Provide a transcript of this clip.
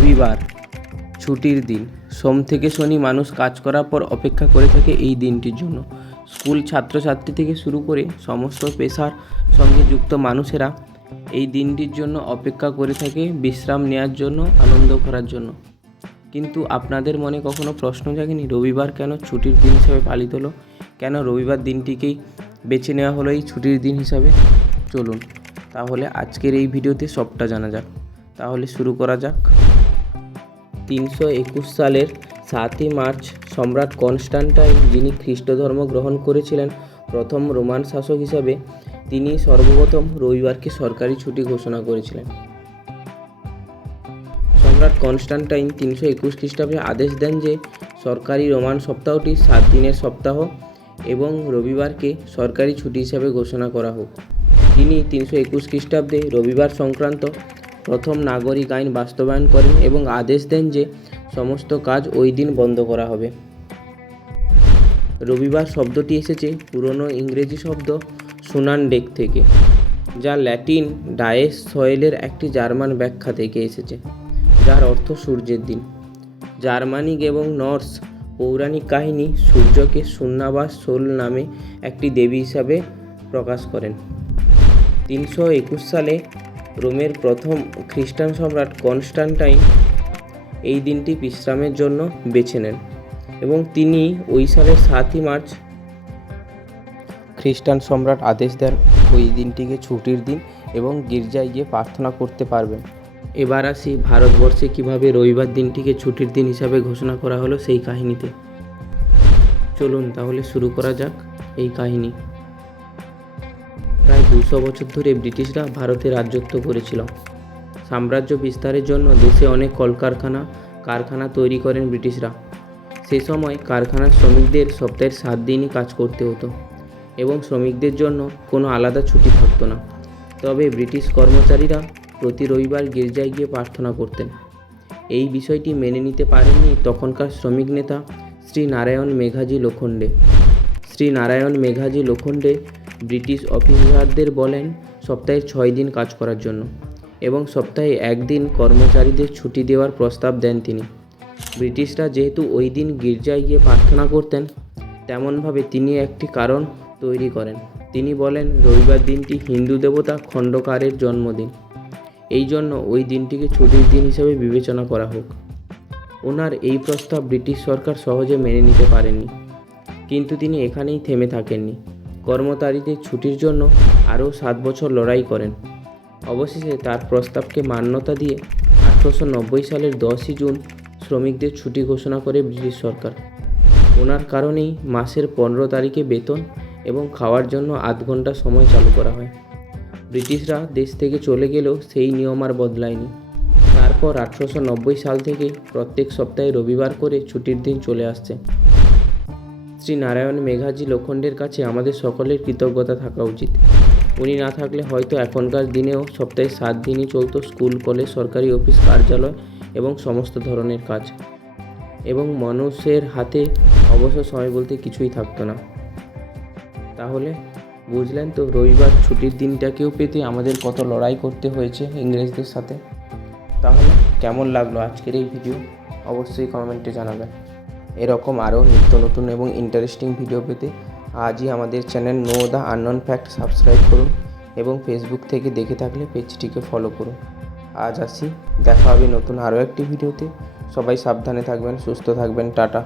রবিবার, ছুটির দিন। সোম থেকে শনি মানুষ কাজ করার পর অপেক্ষা করে থাকে এই দিনটির জন্য। স্কুল ছাত্রছাত্রী থেকে শুরু করে সমস্ত পেশার সঙ্গে যুক্ত মানুষেরা এই দিনটির জন্য অপেক্ষা করে থাকে বিশ্রাম নেওয়ার জন্য, আনন্দ করার জন্য। কিন্তু আপনাদের মনে কখনো প্রশ্ন জাগেনি, রবিবার কেন ছুটির দিন হিসাবে পালিত হলো? কেন রবিবার দিনটিকেই বেছে নেওয়া হলো এই ছুটির দিন হিসাবে? চলুন, তাহলে আজকের এই ভিডিওতে সবটা জানা যাক। তাহলে শুরু করা যাক। তিনশো একুশ সালের সাতই মার্চ সম্রাট কনস্টান্টাইন যিনি খ্রিস্ট ধর্ম গ্রহণ করেছিলেন, প্রথম রোমান শাসক হিসাবে তিনি সর্বপ্রথম রবিবারকে সরকারি ছুটি ঘোষণা করেছিলেন। সম্রাট কনস্টান্টাইন তিনশো একুশ খ্রিস্টাব্দে আদেশ দেন যে সরকারি রোমান সপ্তাহটি সাত দিনের সপ্তাহ এবং রবিবারকে সরকারি ছুটি হিসাবে ঘোষণা করা হোক। তিনি তিনশো একুশ খ্রিস্টাব্দে রবিবার সংক্রান্ত প্রথম নাগরিক আইন বাস্তবায়ন করেন এবং আদেশ দেন যে সমস্ত কাজ ওই দিন বন্ধ করা হবে। রবিবার শব্দটি এসেছে পুরনো ইংরেজি শব্দ সুনান ডেক থেকে, যা ল্যাটিন ডায়েস সয়েলের একটি জার্মান ব্যাখ্যা থেকে এসেছে, যার অর্থ সূর্যের দিন। জার্মানিক এবং নর্স পৌরাণিক কাহিনী সূর্যকে শূন্যাবাস সোল নামে একটি দেবী হিসাবে প্রকাশ করেন। তিনশো একুশ সালে রোমের প্রথম খ্রিস্টান সম্রাট কনস্টান্টাইন এই দিনটি বিশ্রামের জন্য বেছে নেন এবং তিনি ওই সালের সাতই মার্চ খ্রিস্টান সম্রাট আদেশ দেন ওই দিনটিকে ছুটির দিন এবং গির্জায় গিয়ে প্রার্থনা করতে পারবেন। এবার আসি ভারতবর্ষে কীভাবে রবিবার দিনটিকে ছুটির দিন হিসাবে ঘোষণা করা হলো সেই কাহিনীতে। চলুন তাহলে শুরু করা যাক এই কাহিনী। দুশো বছর ধরে ব্রিটিশরা ভারতে রাজত্ব করেছিল। সাম্রাজ্য বিস্তারের জন্য দেশে অনেক কলকারখানা, কারখানা তৈরি করেন ব্রিটিশরা। সে সময় কারখানার শ্রমিকদের সপ্তাহের সাত দিনই কাজ করতে হতো এবং শ্রমিকদের জন্য কোনো আলাদা ছুটি থাকতো না। তবে ব্রিটিশ কর্মচারীরা প্রতি রবিবার গির্জায় গিয়ে প্রার্থনা করতেন। এই বিষয়টি মেনে নিতে পারেননি তখনকার শ্রমিক নেতা শ্রী নারায়ণ মেঘাজি লোখণ্ডে। শ্রী নারায়ণ মেঘাজি লোখণ্ডে ব্রিটিশ অফিসারদের বলেন, সপ্তাহে ছয় দিন কাজ করার জন্য এবং সপ্তাহে একদিন কর্মচারীদের ছুটি দেওয়ার প্রস্তাব দেন তিনি। ব্রিটিশরা যেহেতু ওই দিন গির্জায় গিয়ে প্রার্থনা করতেন, তেমনভাবে তিনি একটি কারণ তৈরি করেন। তিনি বলেন, রবিবার দিনটি হিন্দু দেবতা খণ্ডকারের জন্মদিন। এই জন্য ওই দিনটিকে ছুটির দিন হিসেবে বিবেচনা করা হোক। ওনার এই প্রস্তাব ব্রিটিশ সরকার সহজে মেনে নিতে পারেননি। কিন্তু তিনি এখানেই থেমে থাকেননি। কর্মচারীদের ছুটির জন্য আরও সাত বছর লড়াই করেন। অবশেষে তার প্রস্তাবকে মান্যতা দিয়ে আঠারোশো নব্বই সালের দশই জুন শ্রমিকদের ছুটি ঘোষণা করে ব্রিটিশ সরকার। ওনার কারণেই মাসের পনেরো তারিখে বেতন এবং খাওয়ার জন্য আধ ঘণ্টা সময় চালু করা হয়। ব্রিটিশরা দেশ থেকে চলে গেলেও সেই নিয়ম আর বদলায়নি। তারপর আঠারোশো নব্বই সাল থেকে প্রত্যেক সপ্তাহে রবিবার করে ছুটির দিন চলে আসছে। শ্রী নারায়ণ মেঘাজি লোখণ্ডের কাছে আমাদের সকলের কৃতজ্ঞতা থাকা উচিত। উনি না থাকলে হয়তো এখনকার দিনেও সপ্তাহে সাত দিনই চলতো স্কুল, কলেজ, সরকারি অফিস, কার্যালয় এবং সমস্ত ধরনের কাজ। এবং মানুষের হাতে অবসর সময় বলতে কিছুই থাকতো না। তাহলে বুঝলেন তো, রবিবার ছুটির দিনটাকেও পেতে আমাদের কত লড়াই করতে হয়েছে ইংরেজদের সাথে? তাহলে কেমন লাগল আজকের এই ভিডিও? অবশ্যই কমেন্টে জানাবেন। এরকম আরও নিত্য নতুন এবং ইন্টারেস্টিং ভিডিও পেতে আজই আমাদের channel know the unknown fact subscribe করুন এবং ফেসবুক থেকে দেখে থাকলে পেজটিকে ফলো করুন। আজ আসি, দেখা হবে নতুন আরও একটি ভিডিওতে সবাই সাবধানে থাকবেন, সুস্থ থাকবেন, টাটা।